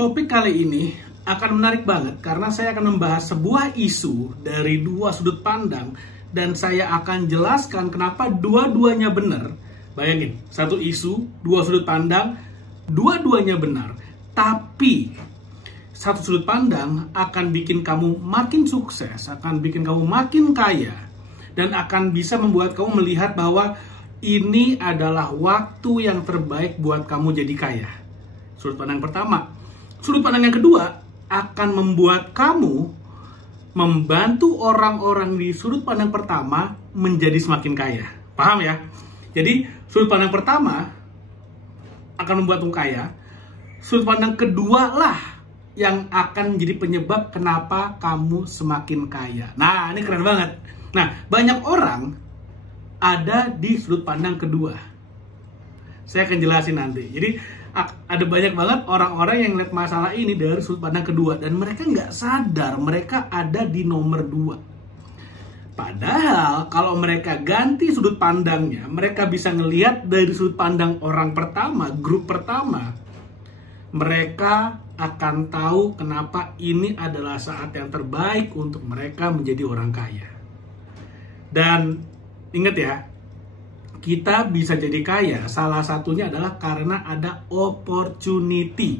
Topik kali ini akan menarik banget karena saya akan membahas sebuah isu dari dua sudut pandang dan saya akan jelaskan kenapa dua-duanya benar. Bayangin, satu isu, dua sudut pandang, dua-duanya benar. Tapi satu sudut pandang akan bikin kamu makin sukses, akan bikin kamu makin kaya, dan akan bisa membuat kamu melihat bahwa ini adalah waktu yang terbaik buat kamu jadi kaya. Sudut pandang pertama. Sudut pandang yang kedua akan membuat kamu membantu orang-orang di sudut pandang pertama menjadi semakin kaya. Paham ya? Jadi sudut pandang pertama akan membuatmu kaya. Sudut pandang kedua lah yang akan menjadi penyebab kenapa kamu semakin kaya. Nah, ini keren banget. Nah, banyak orang ada di sudut pandang kedua. Saya akan jelasin nanti. Jadi ada banyak banget orang-orang yang lihat masalah ini dari sudut pandang kedua dan mereka nggak sadar mereka ada di nomor 2. Padahal kalau mereka ganti sudut pandangnya, mereka bisa ngelihat dari sudut pandang orang pertama, grup pertama. Mereka akan tahu kenapa ini adalah saat yang terbaik untuk mereka menjadi orang kaya. Dan ingat ya, kita bisa jadi kaya, salah satunya adalah karena ada opportunity.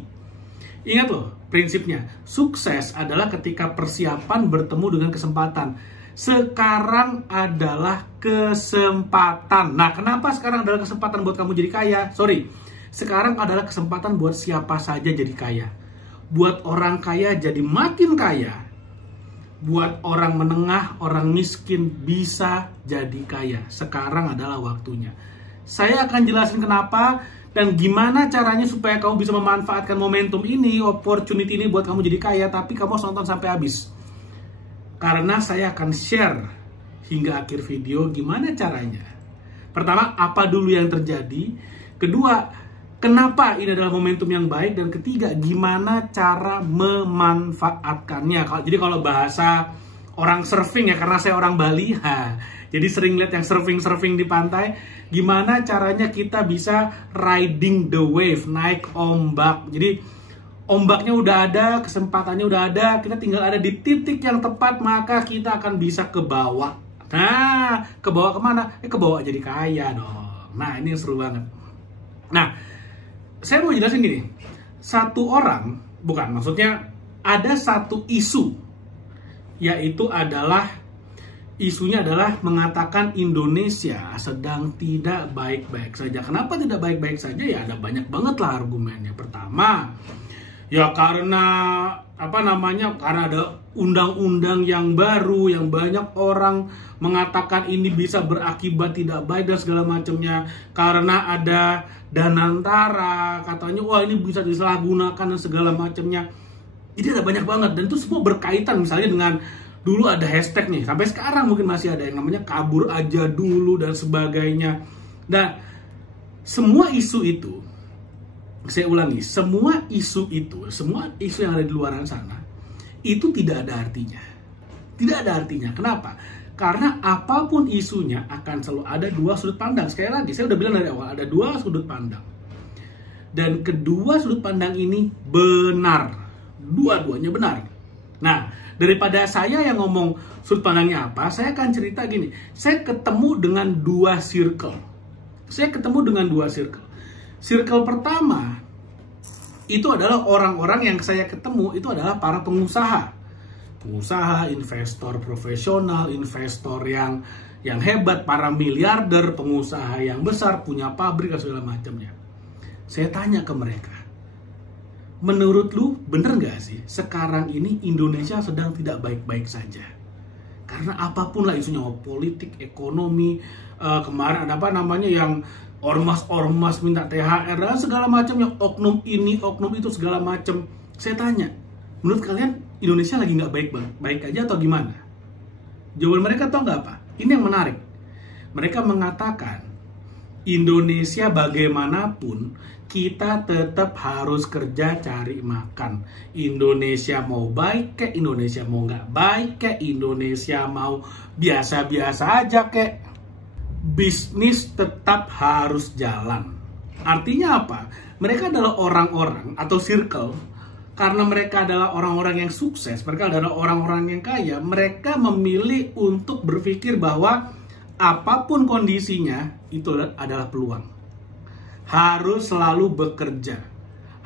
Ingat loh, prinsipnya, sukses adalah ketika persiapan bertemu dengan kesempatan. Sekarang adalah kesempatan. Nah, kenapa sekarang adalah kesempatan buat kamu jadi kaya? Sekarang adalah kesempatan buat siapa saja jadi kaya. Buat orang kaya jadi makin kaya. Buat orang menengah, orang miskin bisa jadi kaya. Sekarang adalah waktunya. Saya akan jelasin kenapa dan gimana caranya supaya kamu bisa memanfaatkan momentum ini, opportunity ini buat kamu jadi kaya, tapi kamu harus nonton sampai habis. Karena saya akan share hingga akhir video gimana caranya. Pertama, apa dulu yang terjadi? Kedua, kenapa ini adalah momentum yang baik? Dan ketiga, gimana cara memanfaatkannya? Jadi kalau bahasa orang surfing ya, karena saya orang Bali, jadi sering lihat yang surfing di pantai. Gimana caranya kita bisa riding the wave, naik ombak. Jadi ombaknya udah ada, kesempatannya udah ada, kita tinggal ada di titik yang tepat, maka kita akan bisa ke bawah. Nah, ke bawah kemana? Ke bawah jadi kaya dong. Nah, ini seru banget. Nah, saya mau jelasin gini, ada satu isu, yaitu isunya adalah mengatakan Indonesia sedang tidak baik-baik saja. Kenapa tidak baik-baik saja? Ya ada banyak banget lah argumennya. Pertama, ya karena karena ada undang-undang yang baru yang banyak orang mengatakan ini bisa berakibat tidak baik dan segala macamnya. Karena ada Danantara, katanya wah ini bisa disalahgunakan dan segala macamnya. Jadi ada banyak banget dan itu semua berkaitan misalnya dengan dulu ada hashtag nih, sampai sekarang mungkin masih ada yang namanya kabur aja dulu dan sebagainya. Nah, semua isu itu, saya ulangi, semua isu yang ada di luar sana itu tidak ada artinya. Tidak ada artinya. Kenapa? Karena apapun isunya akan selalu ada dua sudut pandang. Sekali lagi, saya udah bilang dari awal, ada dua sudut pandang. Dan kedua sudut pandang ini benar. Dua-duanya benar. Nah, daripada saya yang ngomong sudut pandangnya apa, saya akan cerita gini. Saya ketemu dengan dua circle. Circle pertama, itu adalah orang-orang yang saya ketemu, itu adalah para pengusaha. Pengusaha, investor profesional, investor yang hebat, para miliarder, pengusaha yang besar, punya pabrik dan segala macamnya. Saya tanya ke mereka, menurut lu bener gak sih sekarang ini Indonesia sedang tidak baik-baik saja? Karena apapun lah isunya, politik, ekonomi, kemarin ada yang ormas minta THR dan segala macamnya, oknum ini, oknum itu segala macam. Saya tanya, menurut kalian Indonesia lagi nggak baik aja atau gimana? Jawaban mereka tau nggak apa? Ini yang menarik. Mereka mengatakan Indonesia bagaimanapun kita tetap harus kerja cari makan. Indonesia mau baik kek, Indonesia mau nggak baik kek, Indonesia mau biasa-biasa aja kek, bisnis tetap harus jalan. Artinya apa? Mereka adalah orang-orang atau circle karena mereka adalah orang-orang yang sukses, mereka adalah orang-orang yang kaya, mereka memilih untuk berpikir bahwa apapun kondisinya, itu adalah peluang. Harus selalu bekerja,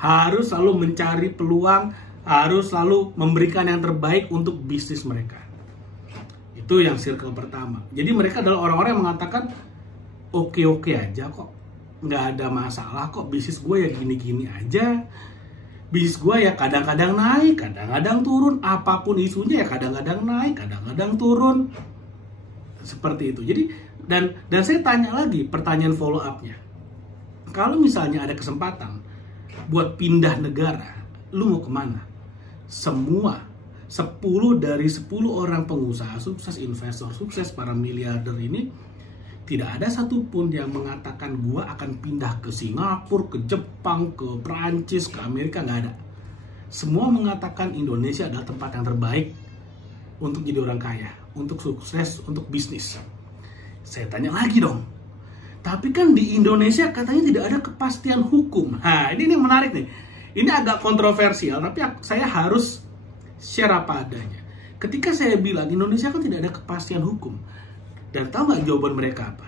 harus selalu mencari peluang, harus selalu memberikan yang terbaik untuk bisnis mereka. Itu yang circle pertama. Jadi mereka adalah orang-orang yang mengatakan, oke-oke aja kok, nggak ada masalah kok, bisnis gue ya gini-gini aja. Bisnis gue ya kadang-kadang naik, kadang-kadang turun. Apapun isunya ya kadang-kadang naik, kadang-kadang turun. Seperti itu. Jadi dan saya tanya lagi pertanyaan follow up-nya. Kalau misalnya ada kesempatan buat pindah negara, lu mau kemana? Semua 10 dari 10 orang pengusaha sukses, investor sukses, para miliarder ini, tidak ada satupun yang mengatakan gua akan pindah ke Singapura, ke Jepang, ke Perancis, ke Amerika. Nggak ada. Semua mengatakan Indonesia adalah tempat yang terbaik untuk jadi orang kaya, untuk sukses, untuk bisnis. Saya tanya lagi dong, tapi kan di Indonesia katanya tidak ada kepastian hukum. Nah, ini yang menarik nih. Ini agak kontroversial, tapi saya harus share apa adanya. Ketika saya bilang Indonesia kan tidak ada kepastian hukum, dan tahu nggak jawaban mereka apa?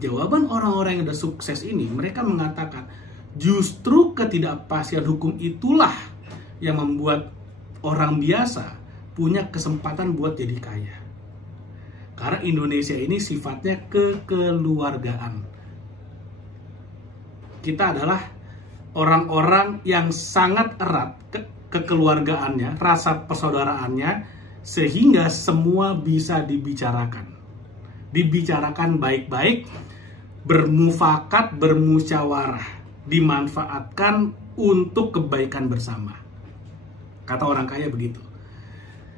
Jawaban orang-orang yang udah sukses ini, mereka mengatakan justru ketidakpastian hukum itulah yang membuat orang biasa punya kesempatan buat jadi kaya. Karena Indonesia ini sifatnya kekeluargaan. Kita adalah orang-orang yang sangat erat kekeluargaannya, rasa persaudaraannya, sehingga semua bisa dibicarakan baik-baik, bermufakat, bermusyawarah, dimanfaatkan untuk kebaikan bersama. Kata orang kaya begitu.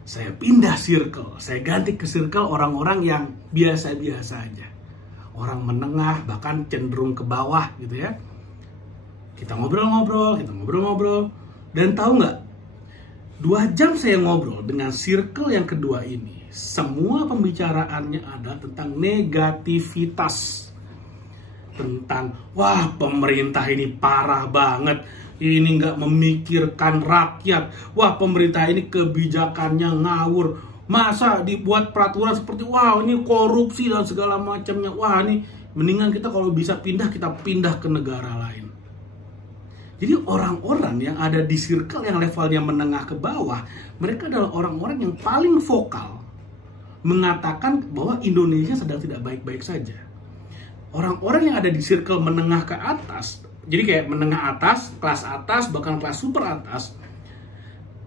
Saya pindah circle, saya ganti ke circle orang-orang yang biasa-biasa aja. Orang menengah, bahkan cenderung ke bawah gitu ya. Kita ngobrol-ngobrol, dan tahu nggak? 2 jam saya ngobrol dengan circle yang kedua ini. Semua pembicaraannya adalah tentang negativitas. Tentang, wah pemerintah ini parah banget. Ini nggak memikirkan rakyat. Wah pemerintah ini kebijakannya ngawur. Masa dibuat peraturan seperti, wah ini korupsi dan segala macamnya. Wah ini mendingan kita kalau bisa kita pindah ke negara lain. Jadi orang-orang yang ada di circle yang levelnya menengah ke bawah, mereka adalah orang-orang yang paling vokal mengatakan bahwa Indonesia sedang tidak baik-baik saja. Orang-orang yang ada di circle menengah ke atas, jadi kayak menengah atas, bahkan kelas super atas,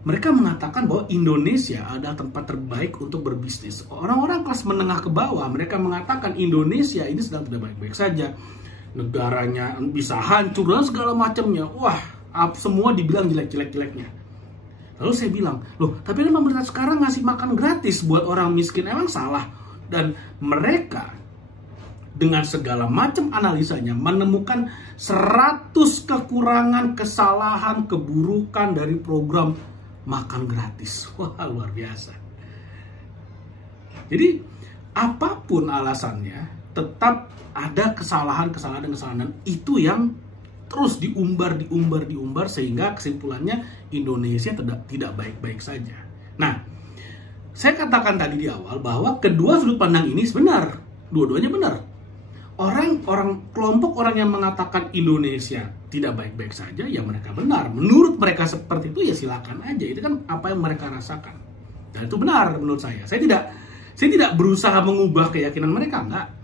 mereka mengatakan bahwa Indonesia adalah tempat terbaik untuk berbisnis. Orang-orang kelas menengah ke bawah, mereka mengatakan Indonesia ini sedang tidak baik-baik saja. Negaranya bisa hancur dan segala macamnya. Wah, semua dibilang jelek-jeleknya. Lalu saya bilang, loh, tapi kan pemerintah sekarang ngasih makan gratis buat orang miskin, emang salah? Dan mereka dengan segala macam analisanya menemukan 100 kekurangan, kesalahan, keburukan dari program makan gratis. Wah, luar biasa. Jadi, apapun alasannya, tetap ada kesalahan dan itu yang terus diumbar sehingga kesimpulannya Indonesia tidak baik-baik saja. Nah, saya katakan tadi di awal bahwa kedua sudut pandang ini benar, dua-duanya benar. Kelompok orang yang mengatakan Indonesia tidak baik-baik saja, ya mereka benar. Menurut mereka seperti itu ya silakan aja. Itu kan apa yang mereka rasakan. Dan itu benar menurut saya. Saya tidak berusaha mengubah keyakinan mereka, enggak.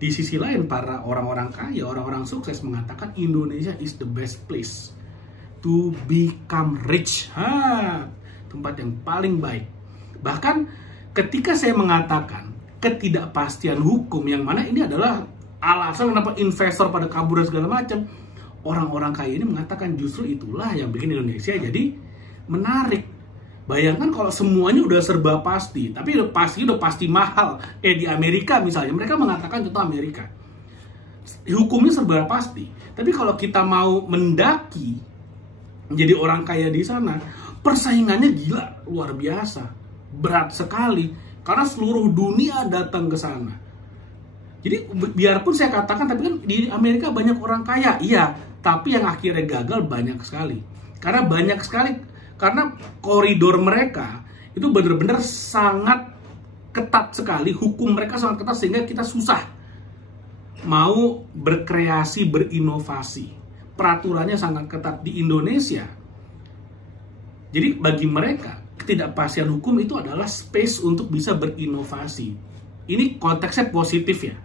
Di sisi lain, para orang-orang kaya, orang-orang sukses mengatakan Indonesia is the best place to become rich. Tempat yang paling baik. Bahkan ketika saya mengatakan ketidakpastian hukum, yang mana ini adalah alasan kenapa investor pada kabur dan segala macam, orang-orang kaya ini mengatakan justru itulah yang bikin Indonesia jadi menarik. Bayangkan kalau semuanya udah serba pasti, tapi udah pasti mahal. Di Amerika misalnya, mereka mengatakan contoh Amerika, hukumnya serba pasti. Tapi kalau kita mau mendaki menjadi orang kaya di sana, persaingannya gila, luar biasa, berat sekali, karena seluruh dunia datang ke sana. Jadi biarpun saya katakan, tapi kan di Amerika banyak orang kaya, iya, tapi yang akhirnya gagal banyak sekali, karena banyak sekali Karena koridor mereka itu benar-benar sangat ketat sekali, hukum mereka sangat ketat sehingga kita susah mau berkreasi, berinovasi. Peraturannya sangat ketat di Indonesia. Jadi bagi mereka, ketidakpastian hukum itu adalah space untuk bisa berinovasi. Ini konteksnya positif ya.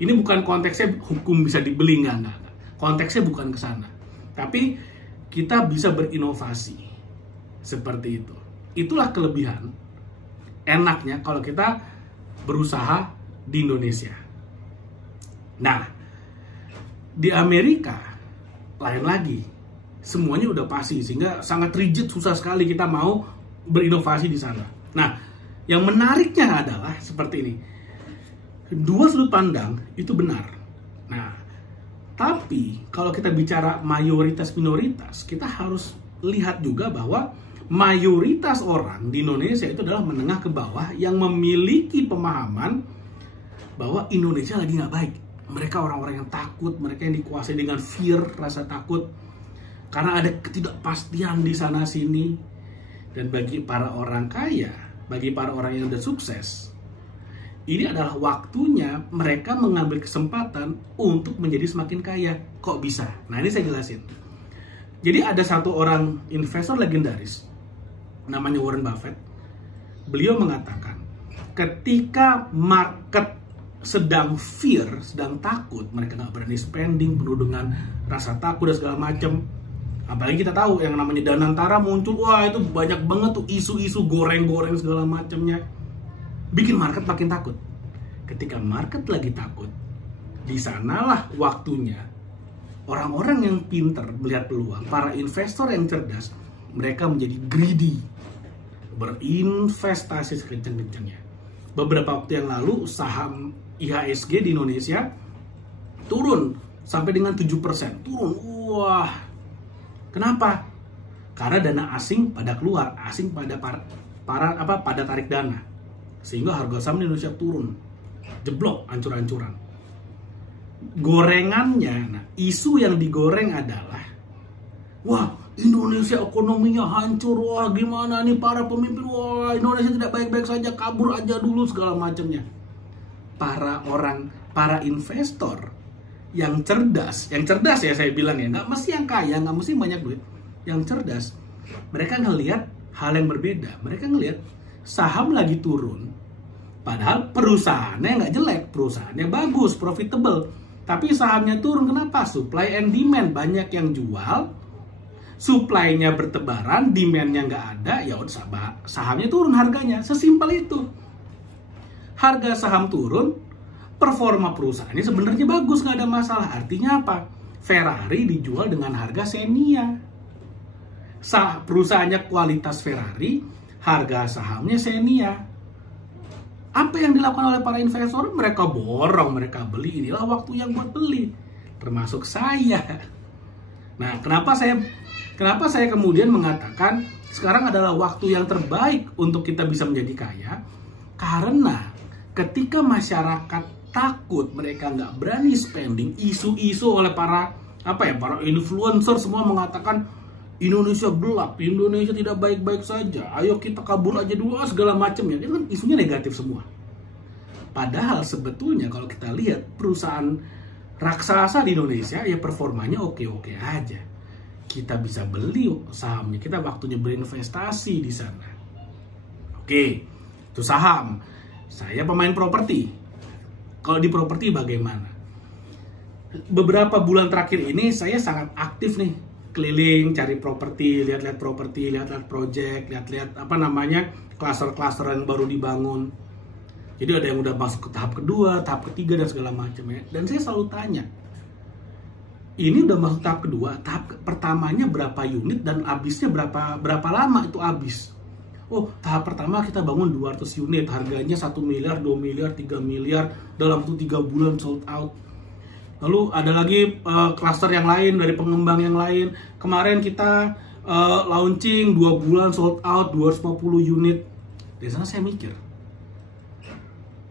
Ini bukan konteksnya hukum bisa dibeli, enggak. Konteksnya bukan ke sana. Tapi kita bisa berinovasi. Seperti itu. Itulah kelebihan enaknya kalau kita berusaha di Indonesia. Nah, di Amerika lain lagi. Semuanya udah pasti sehingga sangat rigid, susah sekali kita mau berinovasi di sana. Nah, yang menariknya adalah seperti ini. Dua sudut pandang itu benar. Nah, tapi kalau kita bicara mayoritas minoritas, kita harus lihat juga bahwa mayoritas orang di Indonesia itu adalah menengah ke bawah yang memiliki pemahaman bahwa Indonesia lagi nggak baik. Mereka orang-orang yang takut, mereka yang dikuasai dengan fear, rasa takut, karena ada ketidakpastian di sana sini. Dan bagi para orang kaya, bagi para orang yang udah sukses, ini adalah waktunya mereka mengambil kesempatan untuk menjadi semakin kaya. Kok bisa? Nah, ini saya jelasin. Jadi ada satu orang investor legendaris, namanya Warren Buffett. Beliau mengatakan, ketika market sedang fear, sedang takut, mereka nggak berani spending, penuh dengan rasa takut dan segala macam. Apalagi kita tahu yang namanya Danantara muncul, wah itu banyak banget tuh isu-isu goreng-goreng segala macamnya. Bikin market makin takut. Ketika market lagi takut, di sanalah waktunya orang-orang yang pinter melihat peluang, para investor yang cerdas, mereka menjadi greedy, berinvestasi sekencang-kencangnya. Beberapa waktu yang lalu saham IHSG di Indonesia turun sampai dengan 7%. Turun, wah. Kenapa? Karena dana asing pada keluar, asing pada pada tarik dana. Sehingga harga saham di Indonesia turun. Jeblok, hancur-hancuran. Gorengannya, nah, isu yang digoreng adalah, wah, Indonesia ekonominya hancur, wah gimana nih para pemimpin, wah Indonesia tidak baik-baik saja, kabur aja dulu segala macamnya. Para investor yang cerdas ya saya bilang ya, nggak mesti yang kaya, nggak mesti banyak duit, yang cerdas, mereka ngelihat hal yang berbeda. Mereka ngelihat saham lagi turun, padahal perusahaannya nggak jelek, perusahaannya bagus, profitable, tapi sahamnya turun. Kenapa? Supply and demand, banyak yang jual, supply-nya bertebaran, demand-nya nggak ada, ya udah sahamnya turun harganya, sesimpel itu. Harga saham turun, performa perusahaannya sebenarnya bagus, nggak ada masalah. Artinya apa? Ferrari dijual dengan harga Xenia. Perusahaannya kualitas Ferrari, harga sahamnya Xenia. Apa yang dilakukan oleh para investor? Mereka borong, mereka beli. Inilah waktu yang buat beli, termasuk saya. Nah, kenapa saya kemudian mengatakan sekarang adalah waktu yang terbaik untuk kita bisa menjadi kaya? Karena ketika masyarakat takut, mereka nggak berani spending, isu-isu oleh para influencer semua mengatakan Indonesia gelap, Indonesia tidak baik-baik saja, ayo kita kabur aja dulu segala macam ya. Itu kan isunya negatif semua. Padahal sebetulnya kalau kita lihat perusahaan raksasa di Indonesia ya performanya oke-oke aja. Kita bisa beli sahamnya, kita waktunya berinvestasi di sana. Oke, itu saham. Saya pemain properti. Kalau di properti bagaimana? Beberapa bulan terakhir ini saya sangat aktif nih, keliling cari properti, lihat-lihat properti, lihat-lihat project, lihat-lihat klaster-klaster yang baru dibangun. Jadi ada yang udah masuk ke tahap kedua, tahap ketiga dan segala macam ya. Dan saya selalu tanya, ini udah masuk tahap kedua, tahap pertamanya berapa unit dan habisnya berapa lama itu habis? Oh, tahap pertama kita bangun 200 unit, harganya 1 miliar, 2 miliar, 3 miliar, dalam waktu 3 bulan sold out. Lalu ada lagi klaster yang lain dari pengembang yang lain. Kemarin kita launching 2 bulan sold out 250 unit. Dari sana saya mikir,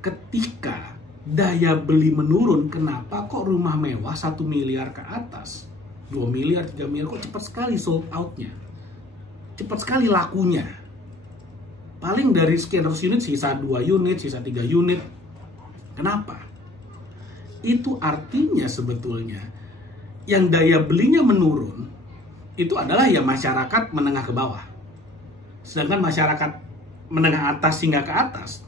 ketika daya beli menurun, kenapa kok rumah mewah 1 miliar ke atas, 2 miliar, 3 miliar kok cepat sekali sold outnya? cepat sekali lakunya. Paling dari sekian ratus unit sisa 2 unit, sisa 3 unit. Kenapa? Itu artinya sebetulnya yang daya belinya menurun itu adalah ya masyarakat menengah ke bawah. Sedangkan masyarakat menengah atas hingga ke atas,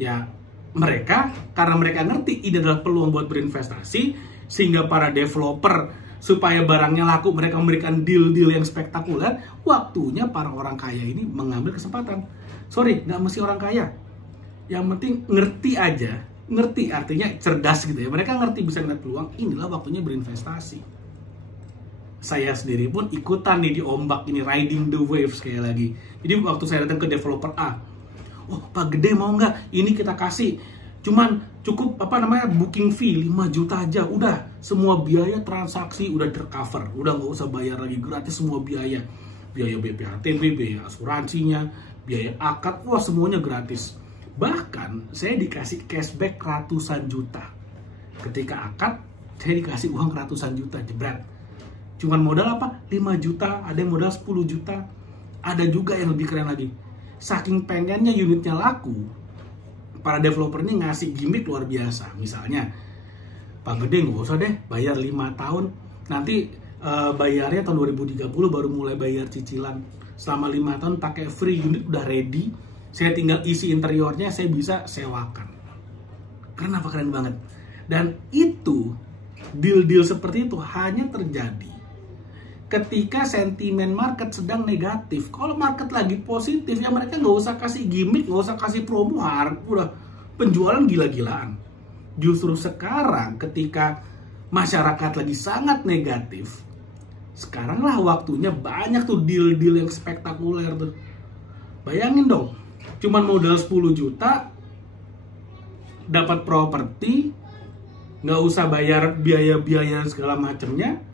ya mereka, karena mereka ngerti ini adalah peluang buat berinvestasi, sehingga para developer supaya barangnya laku, mereka memberikan deal-deal yang spektakuler. Waktunya para orang kaya ini mengambil kesempatan. Sorry, nggak mesti orang kaya. Yang penting ngerti aja. Ngerti artinya cerdas gitu ya. Mereka ngerti, bisa ngeliat peluang, inilah waktunya berinvestasi. Saya sendiri pun ikutan nih di ombak ini, riding the waves sekali lagi. Jadi waktu saya datang ke developer A, oh Pak Gede mau nggak? Ini kita kasih, cuman cukup booking fee 5 juta aja, udah semua biaya transaksi udah tercover, udah nggak usah bayar lagi, gratis semua biaya BPHTB, biaya asuransinya, biaya akad, wah semuanya gratis. Bahkan saya dikasih cashback ratusan juta. Ketika akad, saya dikasih uang ratusan juta, jebret. Cuman modal apa? 5 juta, ada yang modal 10 juta. Ada juga yang lebih keren lagi. Saking pengennya unitnya laku, para developer ini ngasih gimmick luar biasa. Misalnya, Pak Gede nggak usah deh bayar 5 tahun. Nanti bayarnya tahun 2030 baru mulai bayar cicilan. Selama 5 tahun pakai free, unit udah ready. Saya tinggal isi interiornya, saya bisa sewakan. Kenapa keren banget? Dan itu, deal-deal seperti itu hanya terjadi ketika sentimen market sedang negatif. Kalau market lagi positif, ya mereka nggak usah kasih gimmick, nggak usah kasih promo, udah penjualan gila-gilaan. Justru sekarang ketika masyarakat lagi sangat negatif, sekaranglah waktunya banyak tuh deal-deal yang spektakuler tuh. Bayangin dong, cuman modal 10 juta, dapat properti, nggak usah bayar biaya-biaya segala macamnya.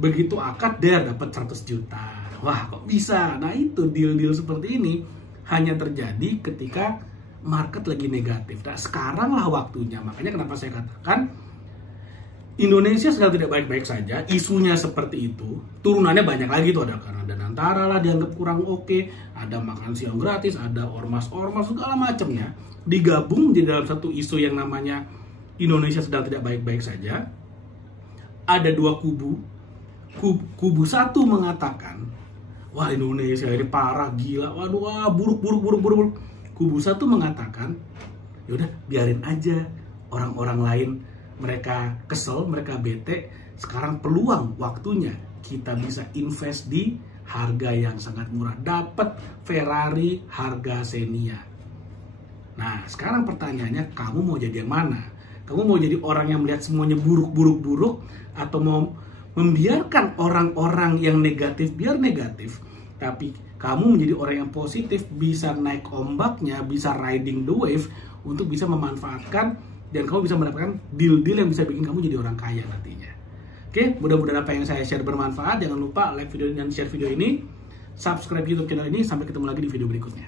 Begitu akad dia dapat 100 juta. Wah, kok bisa? Nah, itu deal-deal seperti ini hanya terjadi ketika market lagi negatif. Nah, sekarang lah waktunya. Makanya kenapa saya katakan Indonesia sedang tidak baik-baik saja. Isunya seperti itu. Turunannya banyak lagi tuh. Ada Kanada Nantara lah dianggap kurang oke. Ada makan siang gratis. Ada ormas-ormas segala macamnya. Digabung di dalam satu isu yang namanya Indonesia sedang tidak baik-baik saja. Ada dua kubu. Kubu satu mengatakan, wah Indonesia ini parah, gila, waduh, wah, buruk. Kubu satu mengatakan, yaudah biarin aja orang-orang lain, mereka kesel, mereka bete. Sekarang peluang waktunya kita bisa invest di harga yang sangat murah, dapat Ferrari harga Xenia. Nah, sekarang pertanyaannya, kamu mau jadi yang mana? Kamu mau jadi orang yang melihat semuanya buruk, atau mau membiarkan orang-orang yang negatif biar negatif, tapi kamu menjadi orang yang positif, bisa naik ombaknya, bisa riding the wave untuk bisa memanfaatkan, dan kamu bisa mendapatkan deal-deal yang bisa bikin kamu jadi orang kaya nantinya. Oke, mudah-mudahan apa yang saya share bermanfaat. Jangan lupa like video dan share video ini, subscribe YouTube channel ini. Sampai ketemu lagi di video berikutnya.